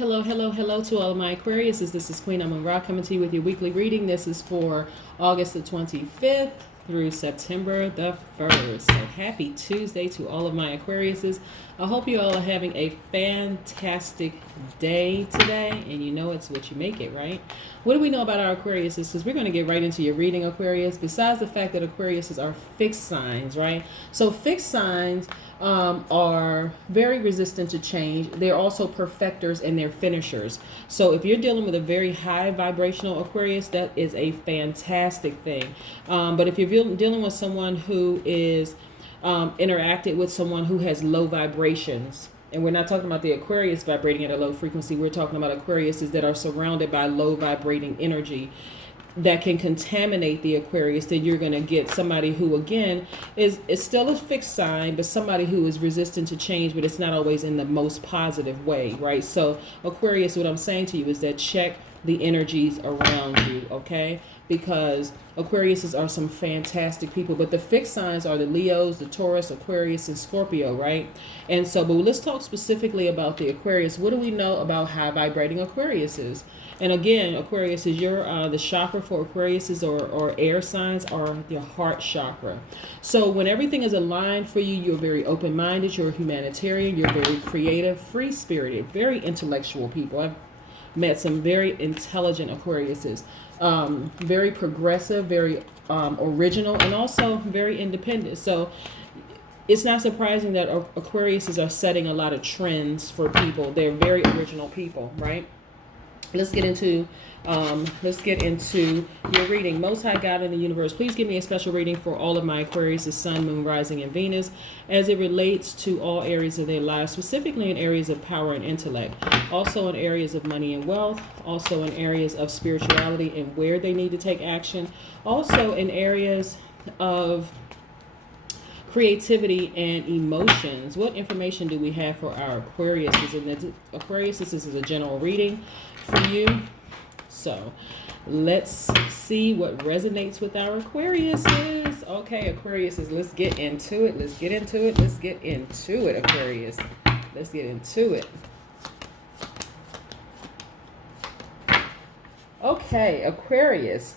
Hello, hello, hello to all of my Aquariuses. This is Queen Amun Ra coming to you with your weekly reading. This is for August the 25th through September the 1st. So happy Tuesday to all of my Aquariuses. I hope you all are having a fantastic day today. And you know it's what you make it, right? What do we know about our Aquariuses? Because we're going to get right into your reading, Aquarius. Besides the fact that Aquariuses are fixed signs, right? So fixed signs are very resistant to change. They're also perfecters and they're finishers. So if you're dealing with a very high vibrational Aquarius, that is a fantastic thing. But if you're dealing with someone who is interacted with someone who has low vibrations, and we're not talking about the Aquarius vibrating at a low frequency, we're talking about Aquariuses that are surrounded by low vibrating energy that can contaminate the Aquarius, then you're going to get somebody who, again, is still a fixed sign, but somebody who is resistant to change, but it's not always in the most positive way, right? So Aquarius, what I'm saying to you is that check the energies around you, okay? Because Aquariuses are some fantastic people, but the fixed signs are the Leos, the Taurus, Aquarius, and Scorpio, right? And so, but let's talk specifically about the Aquarius. What do we know about high vibrating Aquariuses? And again, Aquarius is the chakra for Aquariuses or air signs are your heart chakra. So when everything is aligned for you, you're very open-minded, you're a humanitarian, you're very creative, free-spirited, very intellectual people. I've met some very intelligent Aquariuses, very progressive, very original, and also very independent. So it's not surprising that Aquariuses are setting a lot of trends for people. They're very original people, right? Let's get into your reading. Most High God in the universe, please give me a special reading for all of my Aquarius, the Sun, Moon, Rising, and Venus, as it relates to all areas of their lives, specifically in areas of power and intellect, also in areas of money and wealth, also in areas of spirituality and where they need to take action, also in areas of creativity and emotions. What information do we have for our Aquarius? Aquarius, this is a general reading for you. So let's see what resonates with our Aquariuses. Okay, Aquariuses, let's get into it. Let's get into it. Let's get into it, Aquarius. Let's get into it. Okay, Aquarius.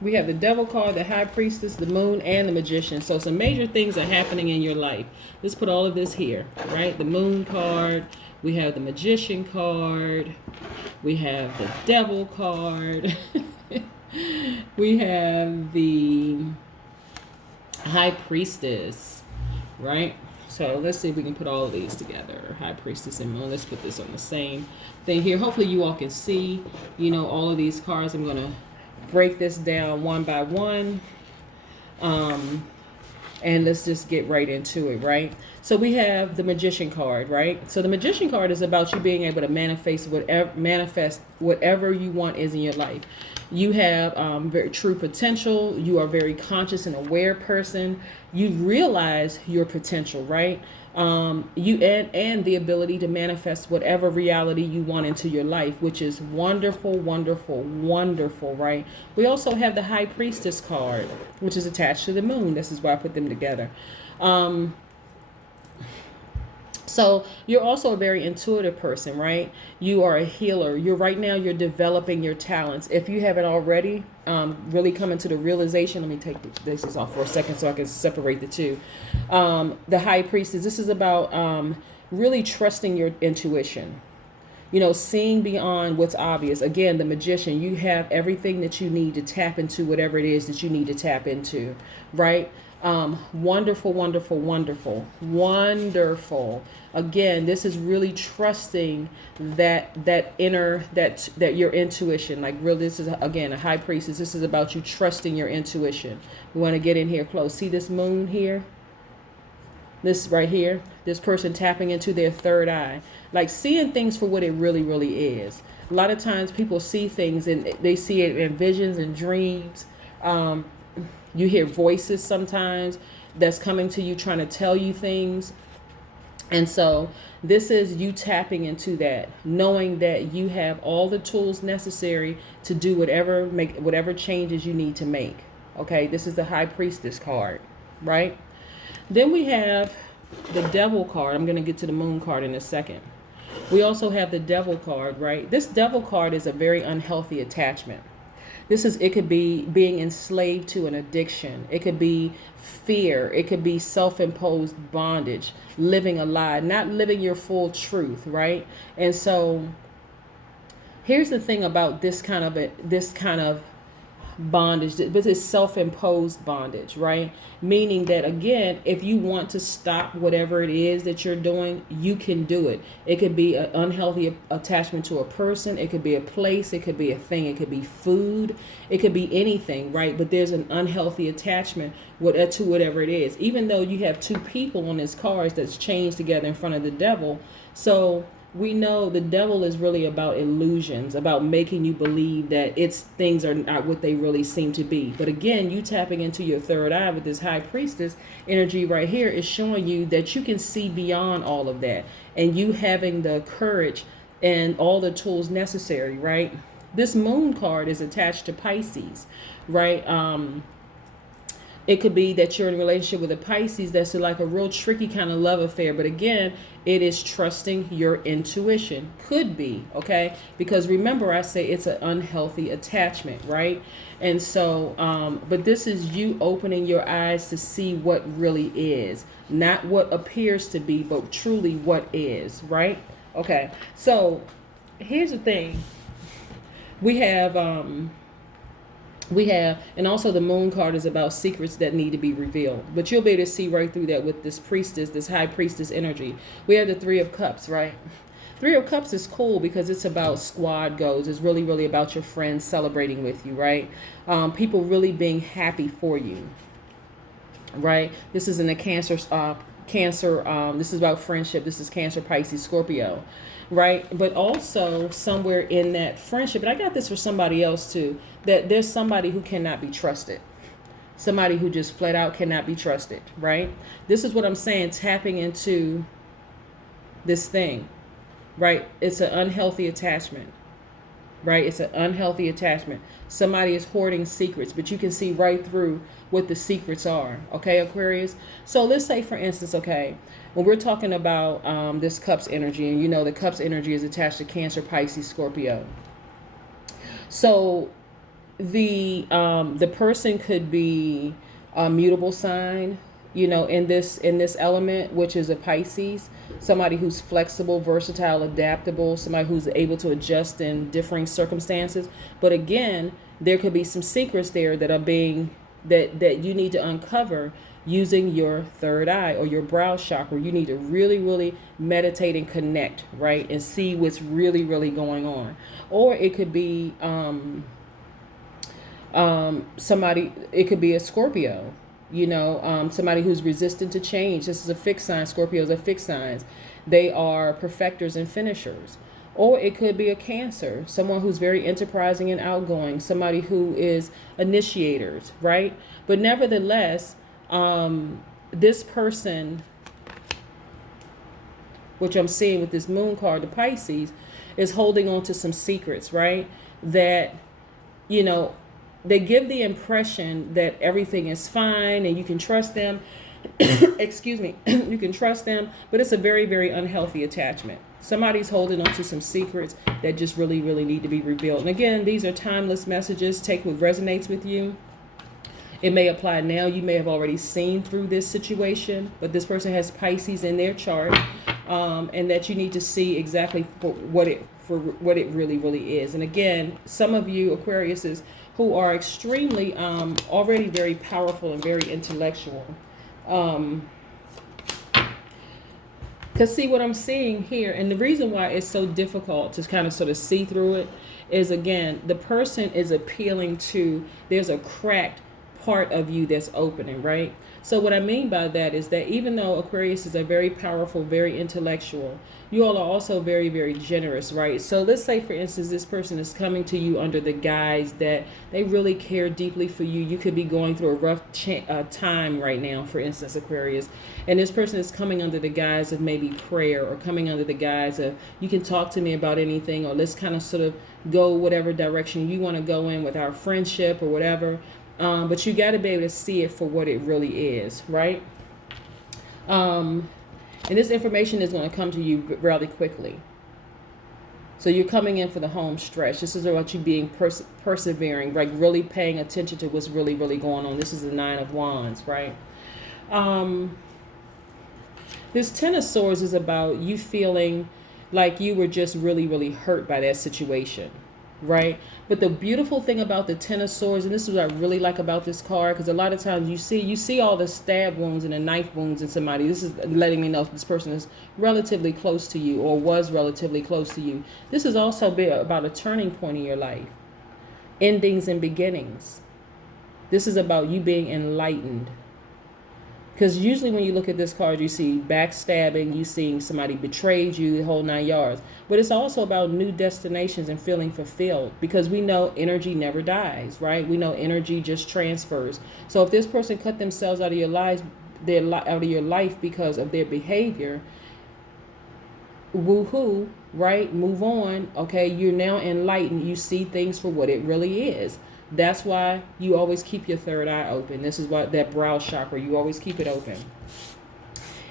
We have the Devil card, the High Priestess, the Moon, and the Magician. So some major things are happening in your life. Let's put all of this here, right? The Moon card. We have the Magician card. We have the Devil card. We have the High Priestess, right? So let's see if we can put all of these together. High Priestess and Moon. Let's put this on the same thing here. Hopefully you all can see, all of these cards. I'm going to break this down one by one, and let's just get right into it, right? So we have the Magician card, right? So the Magician card is about you being able to manifest whatever you want is in your life. You have very true potential. You are a very conscious and aware person. You realize your potential, right? You and the ability to manifest whatever reality you want into your life, which is wonderful, wonderful, wonderful, right? We also have the High Priestess card, which is attached to the Moon. This is why I put them together. So you're also a very intuitive person, right? You are a healer. You're developing your talents. If you haven't already really come into the realization, let me take this off for a second so I can separate the two. The High Priestess, this is about really trusting your intuition. Seeing beyond what's obvious. Again, the Magician, you have everything that you need to tap into whatever it is that you need to tap into, right? Wonderful, wonderful, wonderful, wonderful. Again, this is really trusting that your intuition, like really, this is again a High Priestess. This is about you trusting your intuition. We want to get in here close. See this Moon here? This right here, this person tapping into their third eye, like seeing things for what it really, really is. A lot of times people see things and they see it in visions and dreams. You hear voices sometimes that's coming to you trying to tell you things. And so this is you tapping into that, knowing that you have all the tools necessary to do whatever changes you need to make. Okay, this is the High Priestess card, right? Then we have the Devil card. I'm going to get to the Moon card in a second. We also have the devil card, right? This devil card is a very unhealthy attachment. It could be being enslaved to an addiction. It could be fear. It could be self-imposed bondage, living a lie, not living your full truth, right? And so here's the thing about this kind of bondage, this is self-imposed bondage, right? Meaning that, again, if you want to stop whatever it is that you're doing, you can do it. It could be an unhealthy attachment to a person, it could be a place, it could be a thing, it could be food, it could be anything, right? But there's an unhealthy attachment to whatever it is, even though you have two people on this card that's chained together in front of the devil. So we know the devil is really about illusions, about making you believe that things are not what they really seem to be. But again, you tapping into your third eye with this high priestess energy right here is showing you that you can see beyond all of that, and you having the courage and all the tools necessary, right? This moon card is attached to Pisces, right? It could be that you're in a relationship with a Pisces that's like a real tricky kind of love affair. But again, it is trusting your intuition. Could be, okay? Because remember, I say it's an unhealthy attachment, right? And so, but this is you opening your eyes to see what really is. Not what appears to be, but truly what is, right? Okay, so here's the thing. And also the moon card is about secrets that need to be revealed. But you'll be able to see right through that with this priestess, this high priestess energy. We have the Three of Cups, right? Three of Cups is cool because it's about squad goals. It's really, really about your friends celebrating with you, right? People really being happy for you, right? This is in a Cancer. This is about friendship. This is Cancer, Pisces, Scorpio, right? But also somewhere in that friendship, and I got this for somebody else too, that there's somebody who cannot be trusted. Somebody who just flat out cannot be trusted, right? This is what I'm saying, tapping into this thing, right? It's an unhealthy attachment, right? It's an unhealthy attachment. Somebody is hoarding secrets, but you can see right through what the secrets are, okay, Aquarius? So let's say, for instance, okay, when we're talking about this Cups energy, and you know the Cups energy is attached to Cancer, Pisces, Scorpio. So the person could be a mutable sign, you know, in this element, which is a Pisces. Somebody who's flexible, versatile, adaptable, somebody who's able to adjust in differing circumstances. But again, there could be some secrets there that are being that you need to uncover using your third eye or your brow chakra. You need to really, really meditate and connect, right? And see what's really, really going on. Or it could be somebody, it could be a Scorpio, you know, somebody who's resistant to change. This is a fixed sign. Scorpios are fixed signs. They are perfecters and finishers. Or it could be a Cancer, someone who's very enterprising and outgoing, somebody who is initiators, right? But nevertheless, this person, which I'm seeing with this moon card, the Pisces, is holding on to some secrets, right? That, you know, they give the impression that everything is fine and you can trust them. Excuse me. You can trust them, but it's a very, very unhealthy attachment. Somebody's holding on to some secrets that just really, really need to be revealed. And again, these are timeless messages. Take what resonates with you. It may apply now. You may have already seen through this situation, but this person has Pisces in their chart, and that you need to see exactly what it really, really is. And again, some of you Aquariuses who are extremely already very powerful and very intellectual. Because see what I'm seeing here, and the reason why it's so difficult to kind of sort of see through it is, again, the person is appealing to, there's a cracked part of you that's opening, right? So what I mean by that is that even though Aquarius are very powerful, very intellectual, you all are also very, very generous, right? So let's say, for instance, this person is coming to you under the guise that they really care deeply for you. You could be going through a rough time right now, for instance, Aquarius, and this person is coming under the guise of maybe prayer, or coming under the guise of, you can talk to me about anything, or let's kind of sort of go whatever direction you want to go in with our friendship or whatever. But you got to be able to see it for what it really is, right? And this information is going to come to you rather quickly. So you're coming in for the home stretch. This is about you being persevering, like really paying attention to what's really, really going on. This is the Nine of Wands, right? This Ten of Swords is about you feeling like you were just really, really hurt by that situation, right? But the beautiful thing about the Ten of Swords, and this is what I really like about this card, because a lot of times you see all the stab wounds and the knife wounds in somebody. This is letting me know if this person is relatively close to you or was relatively close to you. This is also about a turning point in your life, endings and beginnings. This is about you being enlightened. Because usually when you look at this card, you see backstabbing, you seeing somebody betrayed you, the whole 9 yards. But it's also about new destinations and feeling fulfilled, because we know energy never dies, right? We know energy just transfers. So if this person cut themselves out of your lives, out of your life because of their behavior, woohoo, right? Move on. Okay, you're now enlightened. You see things for what it really is. That's why you always keep your third eye open. This is what that brow chakra, you always keep it open.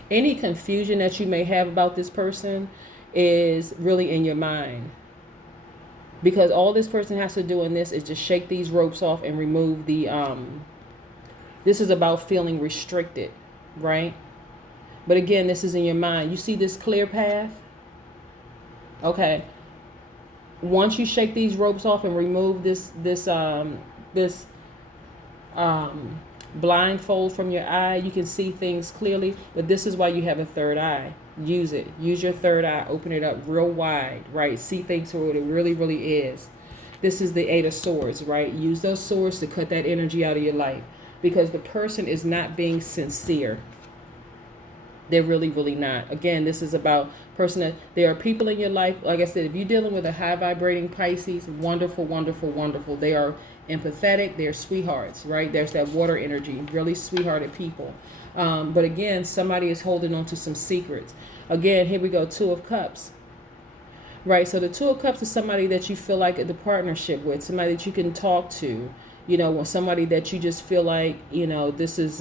Any confusion that you may have about this person is really in your mind. Because all this person has to do in this is just shake these ropes off and remove the, this is about feeling restricted, right? But again, this is in your mind. You see this clear path? Okay. Once you shake these ropes off and remove this blindfold from your eye, you can see things clearly. But this is why you have a third eye. Use it. Use your third eye. Open it up real wide, right? See things for what it really, really is. This is the Eight of Swords, right? Use those swords to cut that energy out of your life, because the person is not being sincere. They're really, really not. Again, this is about person that there are people in your life. Like I said, if you're dealing with a high vibrating Pisces, wonderful, wonderful, wonderful. They are empathetic. They're sweethearts, right? There's that water energy, really sweethearted people. But again, somebody is holding on to some secrets. Again, here we go. Two of Cups. Right. So the Two of Cups is somebody that you feel like the partnership with, somebody that you can talk to, you know, somebody that you just feel like, you know, this is,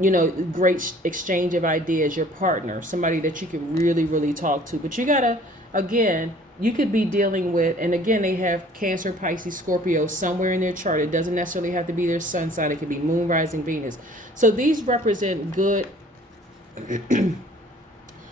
you know, great exchange of ideas, your partner, somebody that you can really, really talk to. But you gotta, again, you could be dealing with, and again, they have Cancer, Pisces, Scorpio somewhere in their chart. It doesn't necessarily have to be their sun sign. It could be Moon, Rising, Venus. So these represent good.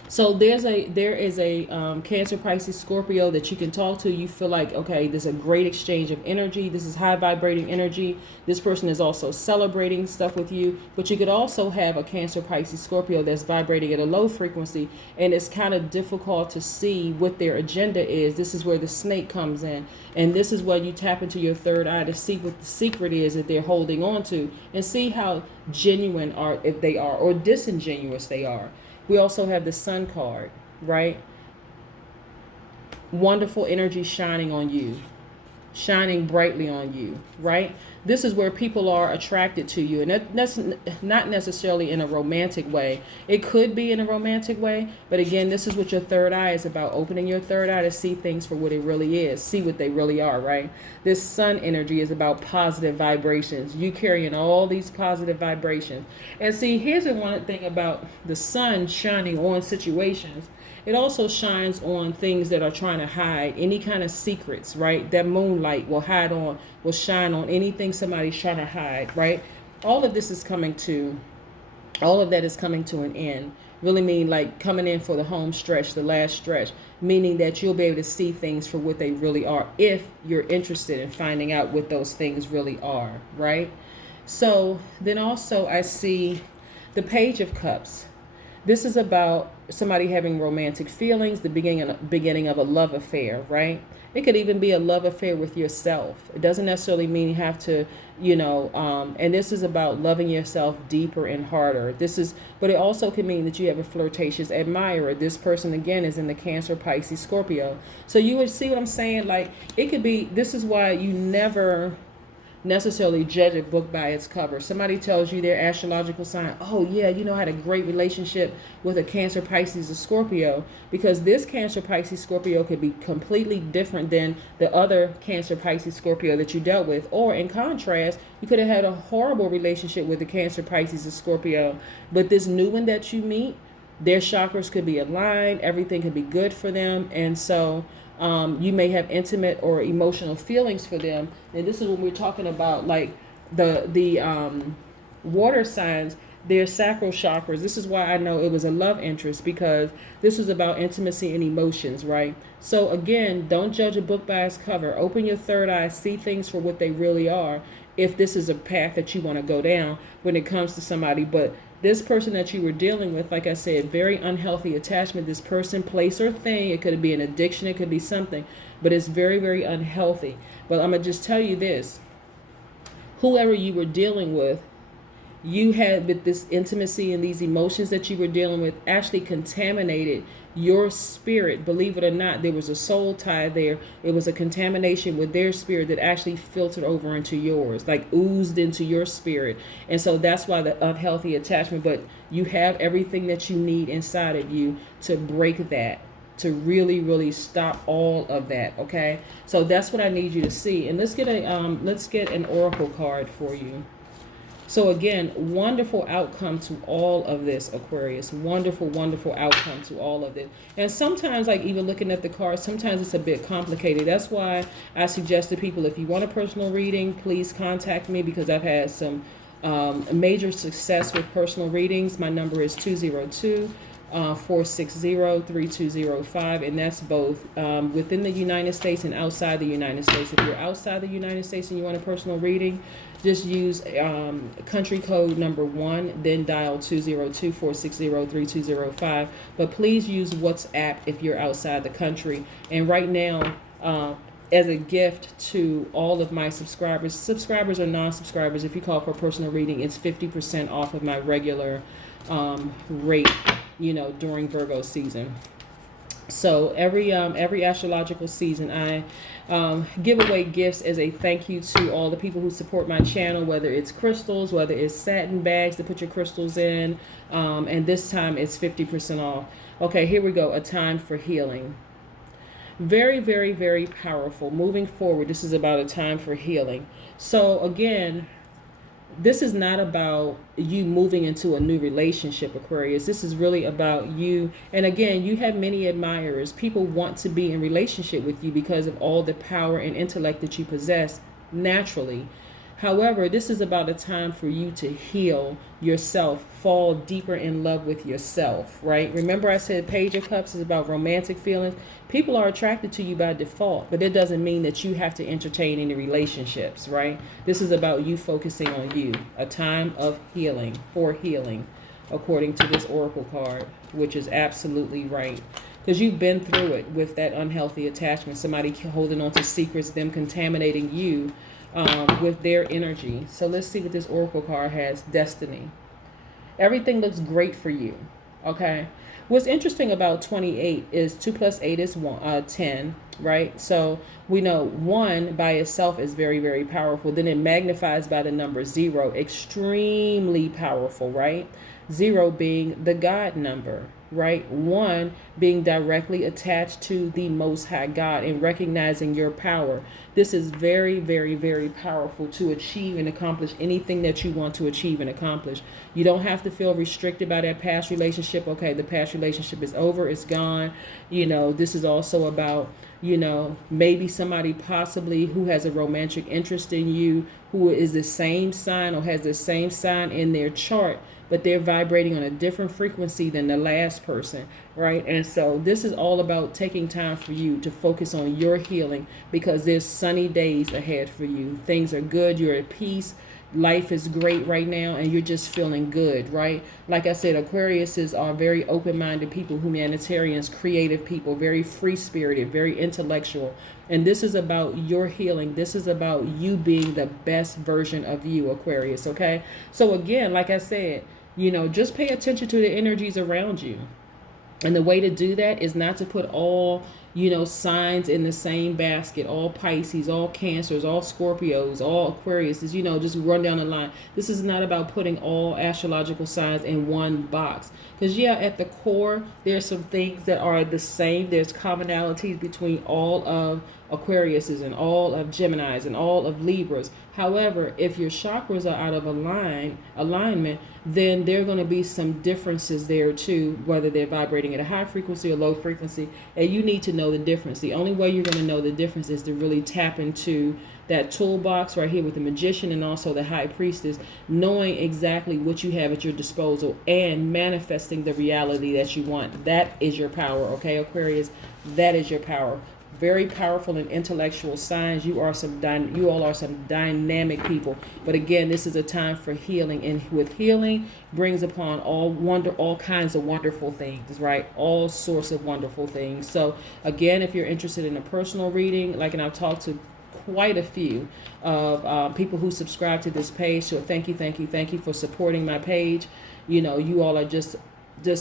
So there is a Cancer, Pisces, Scorpio that you can talk to. You feel like, okay, there's a great exchange of energy. This is high vibrating energy. This person is also celebrating stuff with you. But you could also have a Cancer, Pisces, Scorpio that's vibrating at a low frequency, and it's kind of difficult to see what their agenda is. This is where the snake comes in, and this is where you tap into your third eye to see what the secret is that they're holding on to, and see how genuine if they are, or disingenuous they are. We also have the Sun card, right? Wonderful energy shining on you, shining brightly on you, right? This is where people are attracted to you. And that's not necessarily in a romantic way. It could be in a romantic way. But again, this is what your third eye is about. Opening your third eye to see things for what it really is. See what they really are, right? This Sun energy is about positive vibrations. You carrying all these positive vibrations. And see, here's the one thing about the sun shining on situations. It also shines on things that are trying to hide any kind of secrets, right? That moonlight will shine on anything somebody's trying to hide, right? All of that is coming to an end. Really mean like coming in for the home stretch, the last stretch, meaning that you'll be able to see things for what they really are if you're interested in finding out what those things really are, right? So then also I see the Page of Cups. This is about somebody having romantic feelings, the beginning of a love affair, right? It could even be a love affair with yourself. It doesn't necessarily mean you have to, and this is about loving yourself deeper and harder. But it also can mean that you have a flirtatious admirer. This person, again, is in the Cancer, Pisces, Scorpio. So you would see what I'm saying? Like, it could be, this is why you never necessarily judge a book by its cover. Somebody tells you their astrological sign, oh yeah, I had a great relationship with a Cancer, Pisces, or Scorpio, because this Cancer, Pisces, Scorpio could be completely different than the other Cancer, Pisces, Scorpio that you dealt with. Or in contrast, you could have had a horrible relationship with the Cancer, Pisces, or Scorpio, but this new one that you meet, their chakras could be aligned, everything could be good for them. And so you may have intimate or emotional feelings for them. And this is when we're talking about like the water signs, their sacral chakras. This is why I know it was a love interest, because this is about intimacy and emotions, right? So again, don't judge a book by its cover. Open your third eye, see things for what they really are, if this is a path that you want to go down when it comes to somebody. But this person that you were dealing with, like I said, very unhealthy attachment. This person, place, or thing, it could be an addiction, it could be something, but it's very, very unhealthy. But I'm going to just tell you this. Whoever you were dealing with, you had, with this intimacy and these emotions that you were dealing with, actually contaminated your spirit. Believe it or not, there was a soul tie there. It was a contamination with their spirit that actually filtered over into yours, like oozed into your spirit. And so that's why the unhealthy attachment. But you have everything that you need inside of you to break that, to really, really stop all of that. Okay, so that's what I need you to see. And let's get an oracle card for you. So again, wonderful outcome to all of this, Aquarius. Wonderful, wonderful outcome to all of it. And sometimes, like even looking at the cards, sometimes it's a bit complicated. That's why I suggest to people, if you want a personal reading, please contact me, because I've had some major success with personal readings. My number is 202-460-3205, and that's both within the United States and outside the United States. If you're outside the United States and you want a personal reading, just use country code number 1, then dial 202-460-3205. But please use WhatsApp if you're outside the country. And right now, as a gift to all of my subscribers or non-subscribers, if you call for a personal reading, it's 50% off of my regular rate, during Virgo season. So every astrological season, I give away gifts as a thank you to all the people who support my channel, whether it's crystals, whether it's satin bags to put your crystals in, and this time it's 50% off. Okay, here we go. A time for healing. Very, very, very powerful. Moving forward, this is about a time for healing. So again, this is not about you moving into a new relationship, Aquarius. This is really about you. And again, you have many admirers. People want to be in relationship with you because of all the power and intellect that you possess naturally. However, this is about a time for you to heal yourself, fall deeper in love with yourself, right? Remember I said Page of Cups is about romantic feelings. People are attracted to you by default, but it doesn't mean that you have to entertain any relationships, right? This is about you focusing on you. A time of healing, for healing, according to this oracle card, which is absolutely right. Because you've been through it with that unhealthy attachment, somebody holding on to secrets, them contaminating you with their energy. So let's see what this oracle card has. Destiny. Everything looks great for you. Okay. What's interesting about 28 is 2 plus 8 is 10, right? So we know 1 by itself is very, very powerful. Then it magnifies by the number 0, extremely powerful, right? 0 being the God number, right? 1 being directly attached to the Most High God and recognizing your power. This is very, very, very powerful to achieve and accomplish anything that you want to achieve and accomplish. You don't have to feel restricted by that past relationship. Okay, the past relationship is over, it's gone. This is also about, maybe somebody possibly who has a romantic interest in you, who is the same sign or has the same sign in their chart, but they're vibrating on a different frequency than the last person, right? And so this is all about taking time for you to focus on your healing, because there's sunny days ahead for you. Things are good. You're at peace. Life is great right now, and you're just feeling good, right? Like I said, Aquariuses are very open-minded people, humanitarians, creative people, very free-spirited, very intellectual. And this is about your healing. This is about you being the best version of you, Aquarius, okay? So again, like I said, just pay attention to the energies around you. And the way to do that is not to put all, you know, signs in the same basket, all Pisces, all Cancers, all Scorpios, all Aquarius, you know, just run down the line. This is not about putting all astrological signs in one box. Because, yeah, at the core, there's some things that are the same. There's commonalities between all of Aquariuses and all of Geminis and all of Libras. However, if your chakras are out of alignment, then there are going to be some differences there too, whether they're vibrating at a high frequency or low frequency, and you need to know the difference. The only way you're going to know the difference is to really tap into that toolbox right here with the Magician and also the High Priestess, knowing exactly what you have at your disposal and manifesting the reality that you want. That is your power, okay, Aquarius? That is your power. Very powerful and intellectual signs. You all are some dynamic people. But again, this is a time for healing, and with healing brings upon all kinds of wonderful things, right? All sorts of wonderful things. So again, if you're interested in a personal reading, and I've talked to quite a few of people who subscribe to this page. So thank you for supporting my page. You know, you all are just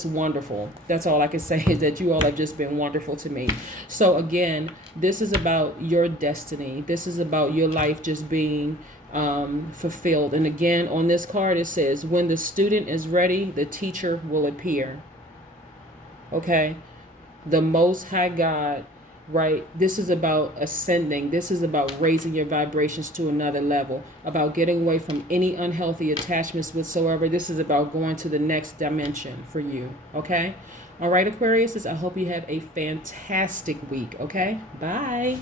wonderful. That's all I can say, is that you all have just been wonderful to me. So again, this is about your destiny. This is about your life just being fulfilled. And again, on this card it says, when the student is ready, the teacher will appear. Okay, the Most High God, right? This is about ascending. This is about raising your vibrations to another level, about getting away from any unhealthy attachments whatsoever. This is about going to the next dimension for you, okay? All right, Aquarius, I hope you have a fantastic week, okay? Bye.